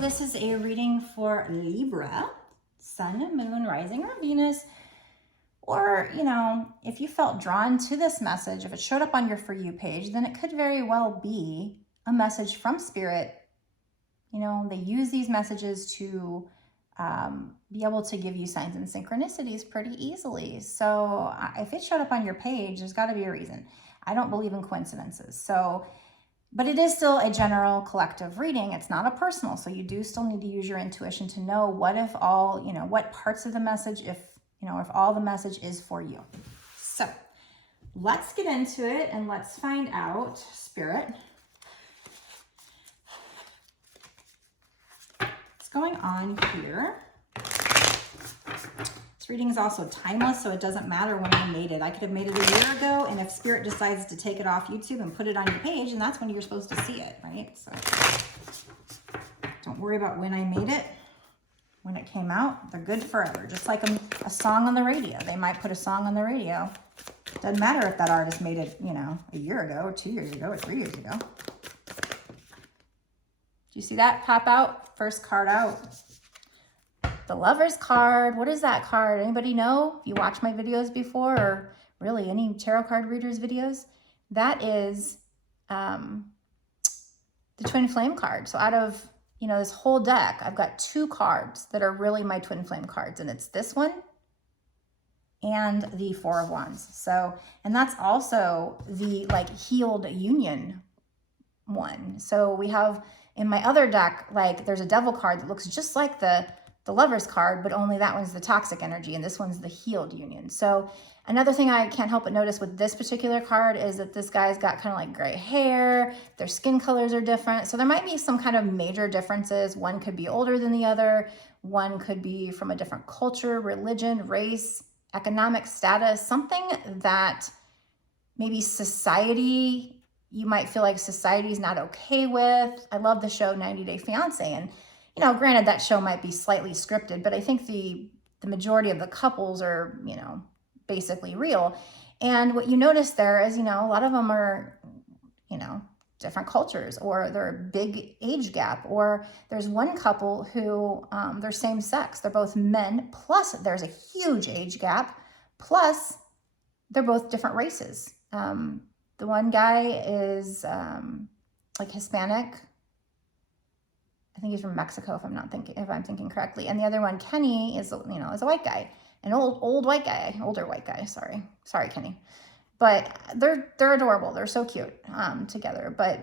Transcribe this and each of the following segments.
this is a reading for Libra, Sun, Moon, Rising, or Venus. Or, you know, if you felt drawn to this message, if it showed up on your For You page, then it could very well be a message from Spirit. You know, they use these messages to be able to give you signs and synchronicities pretty easily. So if it showed up on your page, there's got to be a reason. I don't believe in coincidences. So, but it is still a general collective reading. It's not a personal. So you do still need to use your intuition to know what if all, you know, what parts of the message, if all the message is for you. So let's get into it and let's find out, Spirit, what's going on here. This reading is also timeless, so it doesn't matter when I made it. I could have made it a year ago, and if Spirit decides to take it off YouTube and put it on your page, and that's when you're supposed to see it, right? So don't worry about when I made it. When it came out, they're good forever. Just like a song on the radio. They might put a song on the radio. Doesn't matter if that artist made it, you know, a year ago or 2 years ago or 3 years ago. Do you see that pop out? First card out. The Lover's card. What is that card? Anybody know? If you watch my videos before, or really any tarot card readers videos, that is the Twinflame card. So out of, you know, this whole deck, I've got 2 cards that are really my Twinflame cards, and it's this one and the Four of Wands. So, and that's also the like healed union one. So we have in my other deck, like there's a Devil card that looks just like the Lover's card, but only that one's the toxic energy and this one's the healed union. So another thing I can't help but notice with this particular card is that this guy's got kind of like gray hair, their skin colors are different. So there might be some kind of major differences. One could be older than the other. One could be from a different culture, religion, race, economic status, something that maybe society, you might feel like society's not okay with. I love the show 90 Day Fiancé, and you know, granted that show might be slightly scripted, but I think the majority of the couples are, you know, basically real. And what you notice there is, you know, a lot of them are, you know, different cultures, or they're a big age gap, or there's one couple who they're same sex. They're both men, plus there's a huge age gap, plus they're both different races. The one guy is like Hispanic. I think he's from Mexico, if I'm thinking correctly. And the other one, Kenny, is, you know, is a white guy, an older white guy. Sorry, Kenny. But they're adorable. They're so cute together, but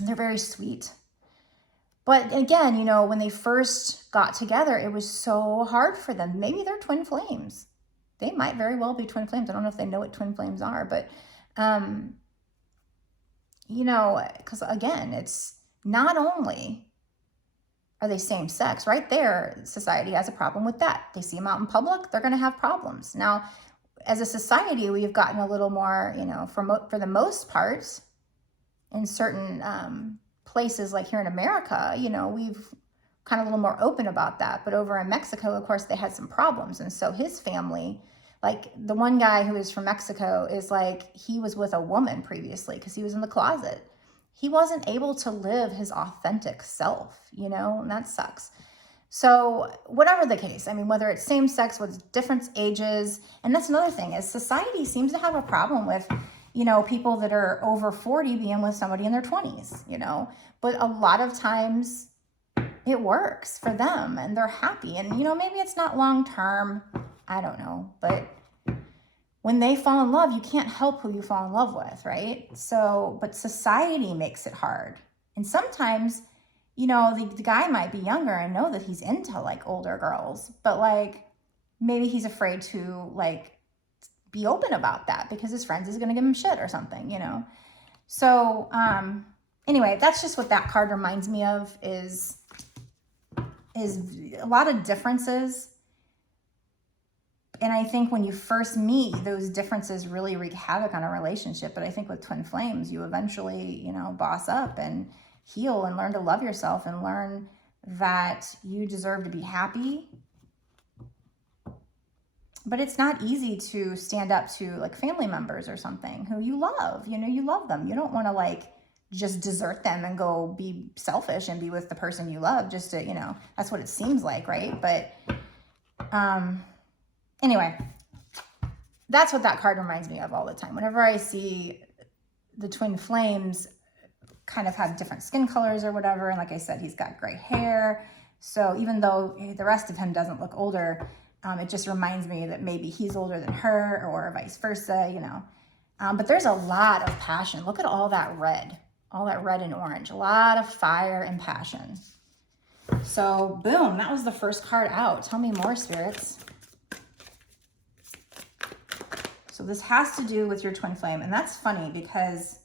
they're very sweet. But again, you know, when they first got together, it was so hard for them. Maybe they're twin flames. They might very well be twin flames. I don't know if they know what twin flames are, but you know, because again, it's not only are they same sex, right there, society has a problem with that. They see them out in public, they're going to have problems. Now, as a society, we've gotten a little more, you know, for the most part, in certain places like here in America, you know, we've kind of a little more open about that. But over in Mexico, of course, they had some problems. And so his family, like the one guy who is from Mexico is like, he was with a woman previously because he was in the closet. He wasn't able to live his authentic self, you know, and that sucks. So whatever the case, I mean, whether it's same sex with different ages, and that's another thing, is society seems to have a problem with, you know, people that are over 40 being with somebody in their 20s, you know, but a lot of times it works for them and they're happy. And, you know, maybe it's not long term, I don't know, but when they fall in love, you can't help who you fall in love with, right? So, but society makes it hard. And sometimes, you know, the guy might be younger and know that he's into like older girls, but like maybe he's afraid to like be open about that because his friends is going to give him shit or something, you know? So, anyway, that's just what that card reminds me of is a lot of differences. And I think when you first meet, those differences really wreak havoc on a relationship. But I think with twin flames, you eventually, you know, boss up and heal and learn to love yourself and learn that you deserve to be happy. But it's not easy to stand up to like family members or something who you love, you know, you love them. You don't want to like just desert them and go be selfish and be with the person you love just to, you know, that's what it seems like, right? But anyway, that's what that card reminds me of all the time. Whenever I see the twin flames kind of have different skin colors or whatever, and like I said, he's got gray hair. So even though the rest of him doesn't look older, it just reminds me that maybe he's older than her or vice versa, you know. But there's a lot of passion. Look at all that red and orange, a lot of fire and passion. So boom, that was the first card out. Tell me more, spirits. So this has to do with your twin flame. And that's funny because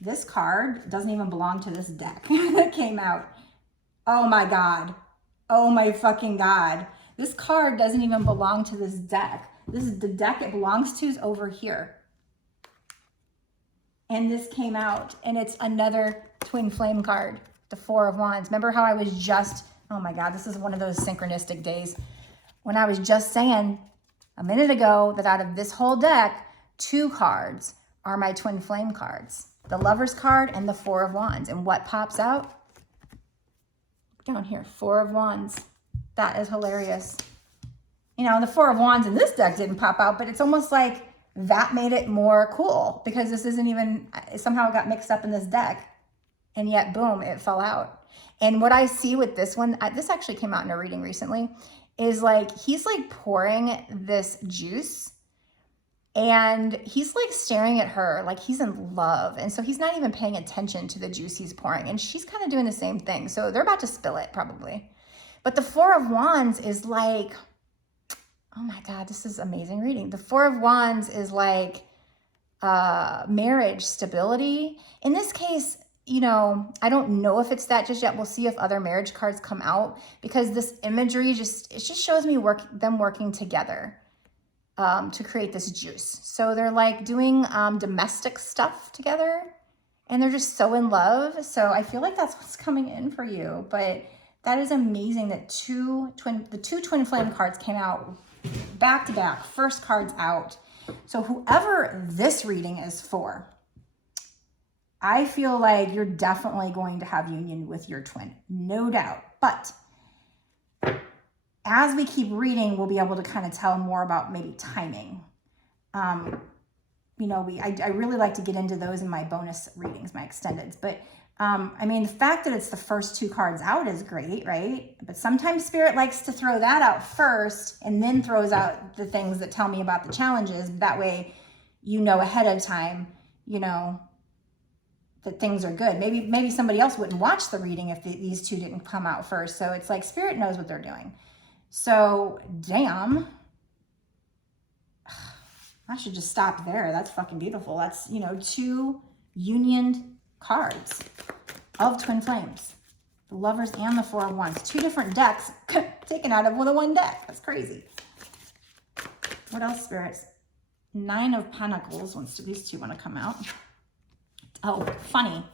this card doesn't even belong to this deck that came out. Oh my God. Oh my fucking God. This card doesn't even belong to this deck. This is the deck it belongs to is over here. And this came out and it's another twin flame card, the Four of Wands. Remember how I was just, oh my God, this is one of those synchronistic days when I was just saying a minute ago that out of this whole deck, 2 cards are my twin flame cards, the Lover's card and the Four of Wands. And what pops out? Down here, Four of Wands. That is hilarious. You know, the Four of Wands in this deck didn't pop out, but it's almost like that made it more cool because this isn't even, somehow it got mixed up in this deck and yet boom, it fell out. And what I see with this one, this actually came out in a reading recently, is like, he's like pouring this juice and he's like staring at her like he's in love. And so he's not even paying attention to the juice he's pouring. And she's kind of doing the same thing. So they're about to spill it probably. But the Four of Wands is like, oh my God, this is amazing reading. The Four of Wands is like marriage stability. In this case, you know, I don't know if it's that just yet. We'll see if other marriage cards come out because this imagery it just shows me them working together to create this juice. So they're like doing domestic stuff together and they're just so in love. So I feel like that's what's coming in for you. But that is amazing that the two twin flame cards came out back to back, first cards out. So whoever this reading is for, I feel like you're definitely going to have union with your twin, no doubt. But as we keep reading, we'll be able to kind of tell more about maybe timing. You know, I really like to get into those in my bonus readings, my extendeds. But I mean, the fact that it's the first 2 cards out is great, right? But sometimes Spirit likes to throw that out first and then throws out the things that tell me about the challenges. That way, you know ahead of time, you know, that things are good. Maybe somebody else wouldn't watch the reading if these 2 didn't come out first. So it's like Spirit knows what they're doing. So, damn. I should just stop there. That's fucking beautiful. That's, you know, 2 unioned cards of twin flames, the Lovers and the Four of Wands, 2 different decks taken out of the one deck. That's crazy. What else, spirits? 9 of Pentacles. Once these 2 want to come out. Oh, funny.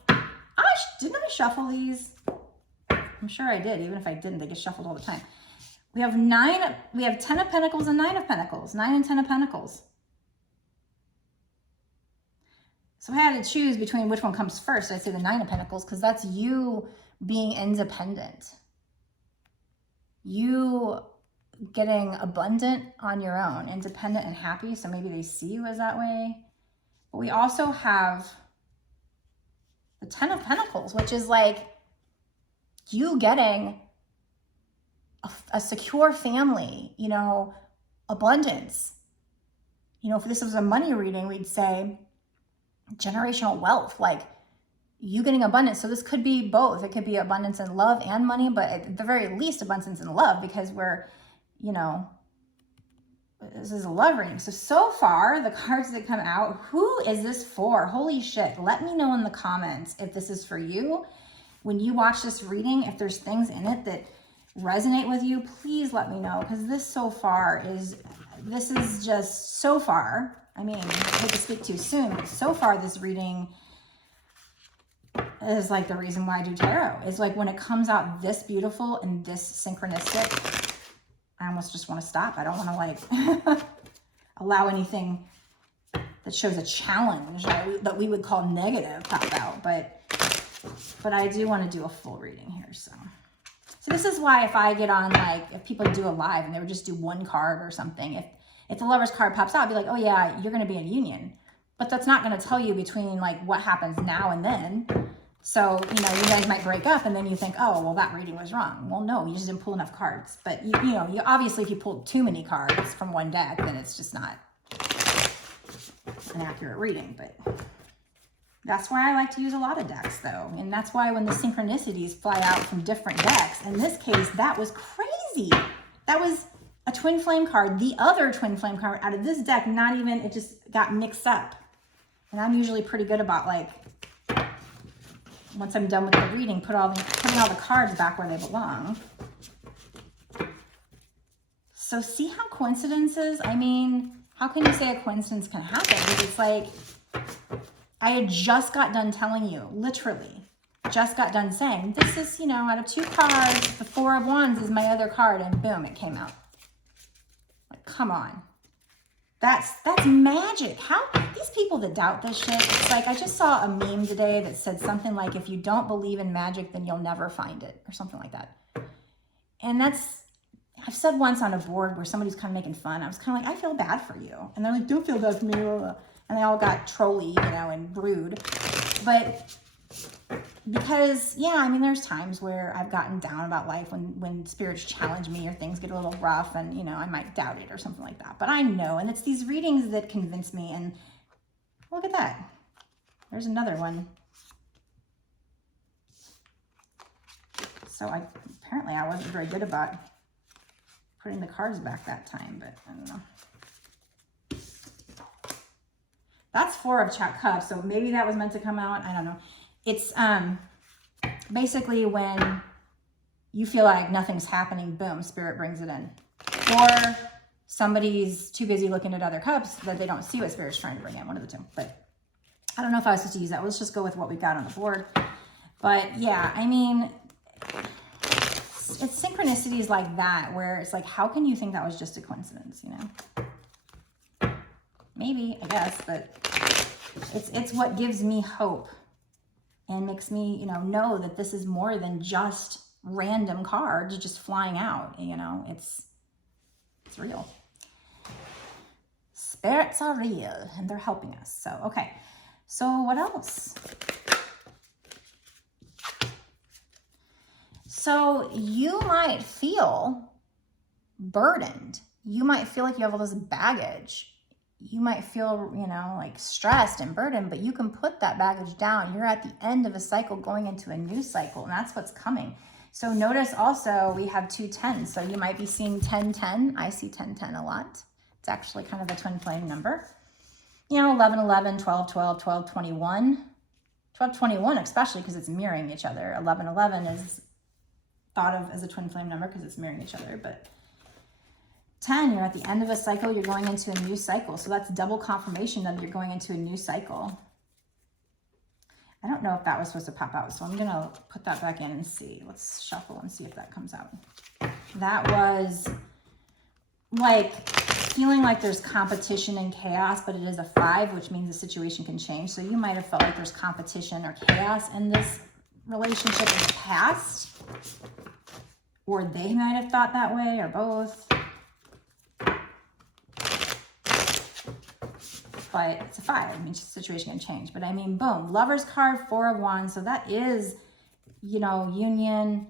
Didn't I shuffle these? I'm sure I did. Even if I didn't, they get shuffled all the time. We have 10 of Pentacles and 9 of Pentacles. 9 and 10 of Pentacles. So I had to choose between which one comes first. I'd say the 9 of Pentacles because that's you being independent. You getting abundant on your own, independent and happy. So maybe they see you as that way. But we also have the 10 of Pentacles, which is like you getting a secure family, you know, abundance. You know, if this was a money reading, we'd say generational wealth, like you getting abundance. So this could be both. It could be abundance in love and money, but at the very least abundance in love because we're, you know, this is a love reading. So far, the cards that come out, who is this for? Holy shit. Let me know in the comments if this is for you. When you watch this reading, if there's things in it that resonate with you, please let me know because this is just so far. I mean, I hate to speak too soon, but so far this reading is like the reason why I do tarot. It's like when it comes out this beautiful and this synchronistic, I almost just want to stop. I don't want to like allow anything that shows a challenge that we would call negative pop out, but I do want to do a full reading here. So this is why if I get on, like, if people do a live and they would just do one card or something, if the Lover's card pops out, I'd be like, oh yeah, you're going to be in union. But that's not going to tell you between, like, what happens now and then. So, you know, you guys might break up and then you think, oh, well, that reading was wrong. Well, no, you just didn't pull enough cards. But, you know, you obviously, if you pulled too many cards from one deck, then it's just not an accurate reading. But that's why I like to use a lot of decks, though. And that's why when the synchronicities fly out from different decks, in this case, that was crazy. That was a twin flame card, the other twin flame card out of this deck, not even, it just got mixed up. And I'm usually pretty good about, like, once I'm done with the reading, putting all the cards back where they belong. So see how coincidences, I mean, how can you say a coincidence can happen? Because it's like, I had just got done telling you, literally, just got done saying, this is, you know, out of 2 cards, the 4 of Wands is my other card, and boom, it came out. Like, come on. That's magic. How, these people that doubt this shit, it's like, I just saw a meme today that said something like, if you don't believe in magic, then you'll never find it, or something like that. And that's, I've said once on a board where somebody's kind of making fun, I was kind of like, I feel bad for you. And they're like, don't feel bad for me. And they all got trolly, you know, and rude. But because, yeah, I mean, there's times where I've gotten down about life when spirits challenge me or things get a little rough and, you know, I might doubt it or something like that. But I know, and it's these readings that convince me. And look at that. There's another one. So apparently I wasn't very good about putting the cards back that time, but I don't know. That's 4 of Cups, so maybe that was meant to come out. I don't know. It's basically when you feel like nothing's happening, boom, Spirit brings it in. Or somebody's too busy looking at other cups that they don't see what Spirit's trying to bring in, one of the two. But I don't know if I was supposed to use that. Let's just go with what we've got on the board. But yeah, I mean, it's synchronicities like that where it's like, how can you think that was just a coincidence, you know? Maybe, I guess, but it's what gives me hope and makes me, you know that this is more than just random cards just flying out, you know, it's real. Spirits are real and they're helping us. So, okay. So what else? So you might feel burdened. You might feel like you have all this baggage. You might feel, you know, like stressed and burdened, but you can put that baggage down. You're at the end of a cycle going into a new cycle, and that's what's coming. So notice also we have 2 10s. So you might be seeing 10-10. I see 10-10 a lot. It's actually kind of a twin flame number. You know, 11-11, 12-12, 12-21. 12-21 especially because it's mirroring each other. 11-11 is thought of as a twin flame number because it's mirroring each other, but 10, you're at the end of a cycle, you're going into a new cycle. So that's double confirmation that you're going into a new cycle. I don't know if that was supposed to pop out, so I'm going to put that back in and see. Let's shuffle and see if that comes out. That was like feeling like there's competition and chaos, but it is a 5, which means the situation can change. So you might have felt like there's competition or chaos in this relationship in the past, or they might have thought that way, or both. But it's a 5. I mean, the situation can change. But I mean, boom, Lover's card, 4 of Wands. So that is, you know, union,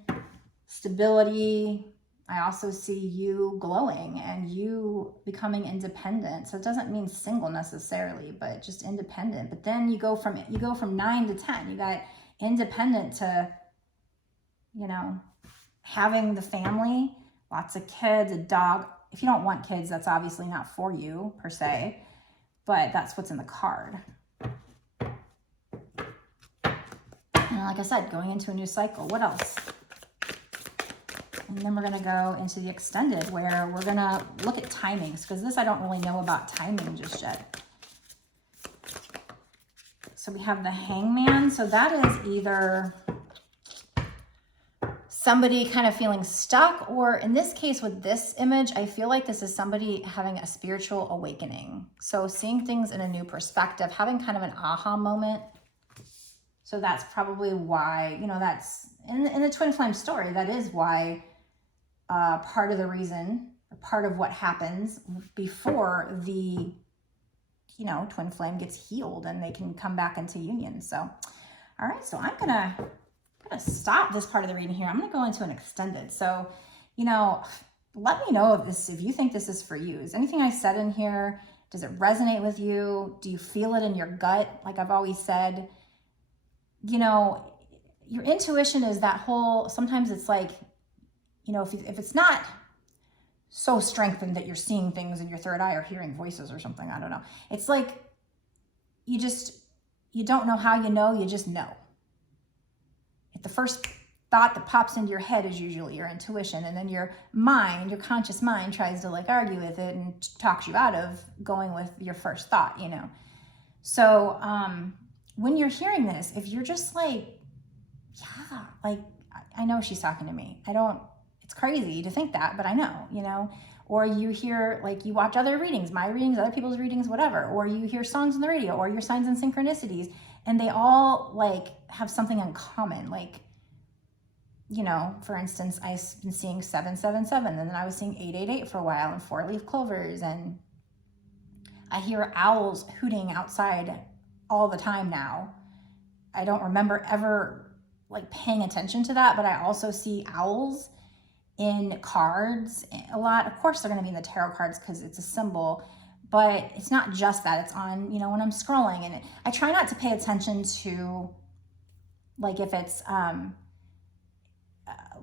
stability. I also see you glowing and you becoming independent. So it doesn't mean single necessarily, but just independent. But then you go from 9 to 10. You got independent to, you know, having the family, lots of kids, a dog. If you don't want kids, that's obviously not for you per se. But that's what's in the card. And like I said, going into a new cycle. What else? And then we're going to go into the extended where we're going to look at timings, because this I don't really know about timing just yet. So we have the Hangman. So that is either somebody kind of feeling stuck, or in this case with this image, I feel like this is somebody having a spiritual awakening. So seeing things in a new perspective, having kind of an aha moment. So that's probably why, you know, that's in the twin flame story, that is why part of the reason, part of what happens before the, you know, twin flame gets healed and they can come back into union. So, all right, so I'm gonna stop this part of the reading here. I'm gonna go into an extended. So, you know, let me know if you think this is for you. Is anything I said in here, does it resonate with you? Do you feel it in your gut? Like I've always said, you know, your intuition is that whole, sometimes it's like, you know, if it's not so strengthened that you're seeing things in your third eye or hearing voices or something, I don't know. It's like, you don't know how you know, you just know. The first thought that pops into your head is usually your intuition, and then your mind, your conscious mind, tries to like argue with it and talks you out of going with your first thought, you know. So when you're hearing this, if you're just like, yeah, like I know she's talking to me. It's crazy to think that, but I know, you know. Or you hear, like you watch other readings, my readings, other people's readings, whatever, or you hear songs on the radio, or your signs and synchronicities, and they all like have something in common. Like, you know, for instance, I've been seeing 777, and then I was seeing 888 for a while, and 4-leaf clovers, and I hear owls hooting outside all the time now. I don't remember ever like paying attention to that, but I also see owls in cards a lot. Of course, they're going to be in the tarot cards because it's a symbol, but it's not just that. It's on, you know, when I'm scrolling, and I try not to pay attention to like if it's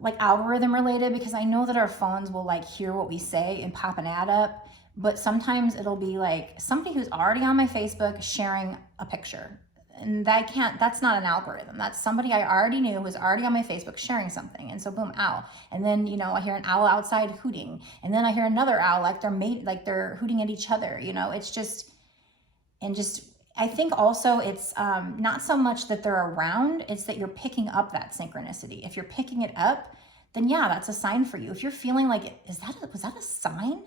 like algorithm related, because I know that our phones will like hear what we say and pop an ad up, but sometimes it'll be like somebody who's already on my Facebook sharing a picture. And that's not an algorithm. That's somebody I already knew who was already on my Facebook sharing something. And so boom, owl. And then, you know, I hear an owl outside hooting. And then I hear another owl, like they're hooting at each other. You know, it's just, I think also it's not so much that they're around, it's that you're picking up that synchronicity. If you're picking it up, then yeah, that's a sign for you. If you're feeling like, was that a sign?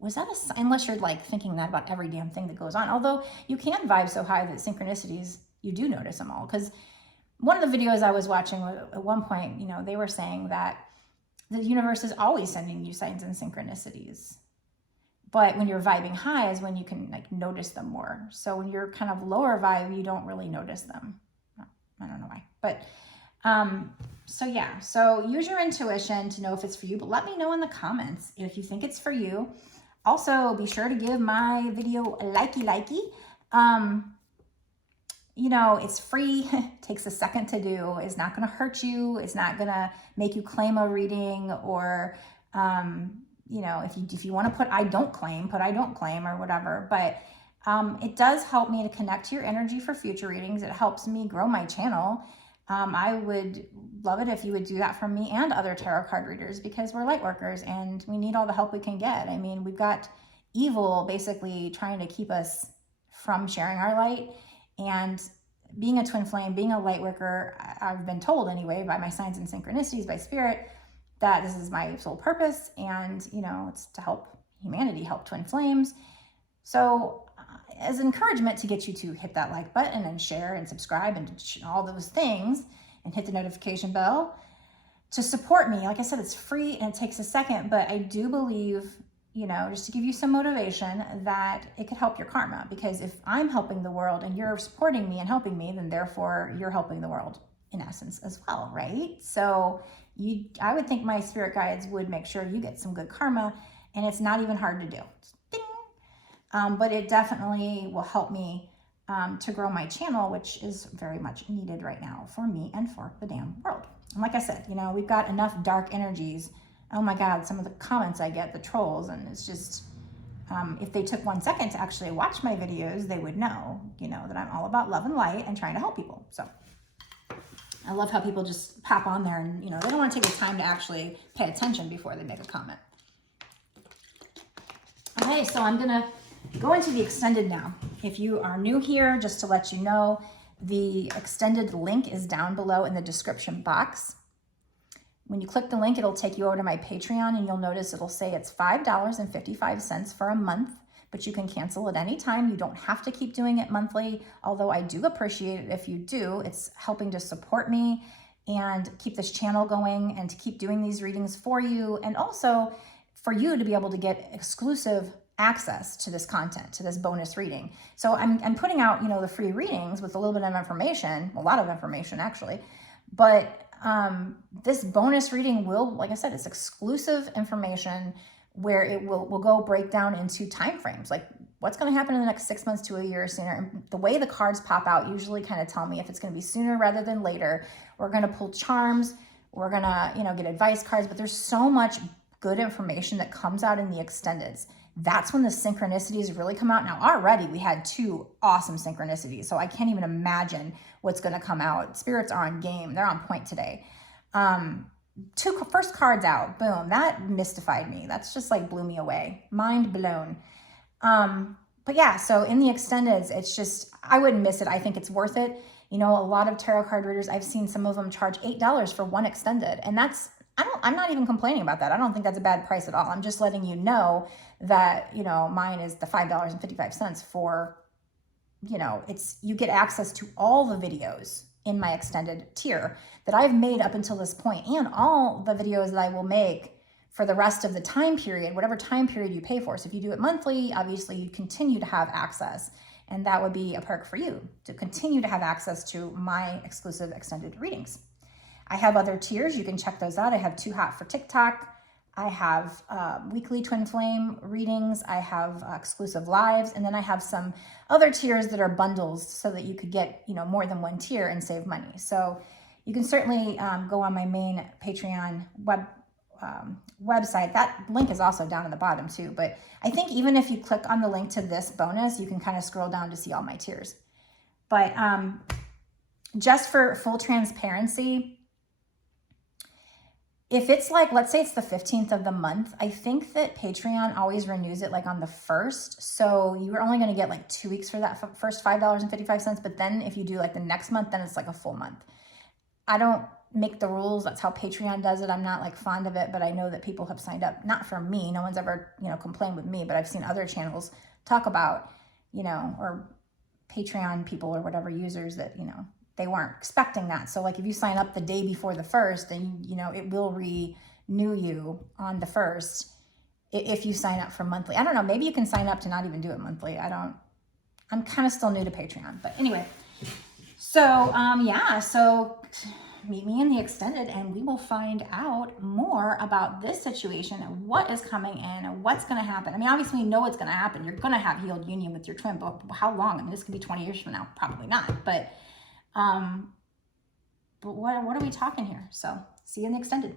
Was that a sign? Unless you're like thinking that about every damn thing that goes on. Although you can vibe so high that synchronicities, you do notice them all. Because one of the videos I was watching at one point, you know, they were saying that the universe is always sending you signs and synchronicities. But when you're vibing high is when you can like notice them more. So when you're kind of lower vibe, you don't really notice them. I don't know why. But so yeah, so use your intuition to know if it's for you. But let me know in the comments if you think it's for you. Also, be sure to give my video a likey. You know, it's free, takes a second to do, it's not gonna hurt you, it's not gonna make you claim a reading, or, you know, if you wanna put I don't claim or whatever, but it does help me to connect to your energy for future readings. It helps me grow my channel. I would love it if you would do that for me and other tarot card readers, because we're light workers and we need all the help we can get. I mean, we've got evil basically trying to keep us from sharing our light. And being a twin flame, being a light worker, I've been told anyway by my signs and synchronicities, by spirit, that this is my sole purpose. And, you know, it's to help humanity, help twin flames. So as encouragement to get you to hit that like button and share and subscribe and all those things, and hit the notification bell to support me. Like I said, it's free and it takes a second, but I do believe, you know, just to give you some motivation, that it could help your karma. Because if I'm helping the world and you're supporting me and helping me, then therefore you're helping the world in essence as well, right? So I would think my spirit guides would make sure you get some good karma, and it's not even hard to do. Ding. But it definitely will help me to grow my channel, which is very much needed right now for me and for the damn world. And like I said, you know, we've got enough dark energies. Oh my God, some of the comments I get, the trolls, and it's just, if they took 1 second to actually watch my videos, they would know, you know, that I'm all about love and light and trying to help people. So I love how people just pop on there and, you know, they don't want to take the time to actually pay attention before they make a comment. Okay, so I'm going to go into the extended now. If you are new here, just to let you know, the extended link is down below in the description box. When you click the link, it'll take you over to my Patreon, and you'll notice it'll say it's $5.55 for a month, but you can cancel at any time. You don't have to keep doing it monthly, although I do appreciate it if you do. It's helping to support me and keep this channel going and to keep doing these readings for you, and also for you to be able to get exclusive access to this content, to this bonus reading. So I'm putting out, you know, the free readings with a little bit of information, a lot of information actually, but this bonus reading will, like I said, it's exclusive information where it will go break down into time frames, like what's going to happen in the next 6 months to a year or sooner. And the way the cards pop out usually kind of tell me if it's going to be sooner rather than later. We're going to pull charms, we're going to, you know, get advice cards, but there's so much good information that comes out in the extendeds. That's when the synchronicities really come out. Now, already we had 2 awesome synchronicities, so I can't even imagine what's going to come out. Spirits are on game. They're on point today. 2 first cards out. Boom. That mystified me. That's just like blew me away. Mind blown. But yeah, so in the extendeds, it's just, I wouldn't miss it. I think it's worth it. You know, a lot of tarot card readers, I've seen some of them charge $8 for one extended, and that's, I'm not even complaining about that. I don't think that's a bad price at all. I'm just letting you know that, you know, mine is the $5.55 for, you know, it's, you get access to all the videos in my extended tier that I've made up until this point, and all the videos that I will make for the rest of the time period, whatever time period you pay for. So if you do it monthly, obviously you continue to have access, and that would be a perk for you to continue to have access to my exclusive extended readings. I have other tiers. You can check those out. I have Too Hot for TikTok. I have weekly Twinflame readings. I have exclusive lives. And then I have some other tiers that are bundles so that you could get, you know, more than one tier and save money. So you can certainly go on my main Patreon website. That link is also down at the bottom too. But I think even if you click on the link to this bonus, you can kind of scroll down to see all my tiers. But just for full transparency, if it's like, let's say it's the 15th of the month, I think that Patreon always renews it like on the 1st. So you're only going to get like 2 weeks for that first $5.55. But then if you do like the next month, then it's like a full month. I don't make the rules. That's how Patreon does it. I'm not like fond of it, but I know that people have signed up, not for me. No one's ever, you know, complained with me, but I've seen other channels talk about, you know, or Patreon people or whatever users that, you know, they weren't expecting that. So like if you sign up the day before the 1st, then, you know, it will renew you on the 1st if you sign up for monthly. I don't know. Maybe you can sign up to not even do it monthly. I'm kind of still new to Patreon, but anyway. So, yeah, so meet me in the extended and we will find out more about this situation and what is coming in and what's going to happen. I mean, obviously you know what's going to happen. You're going to have healed union with your twin, but how long? I mean, this could be 20 years from now. Probably not, but what are we talking here? So see you in the extended.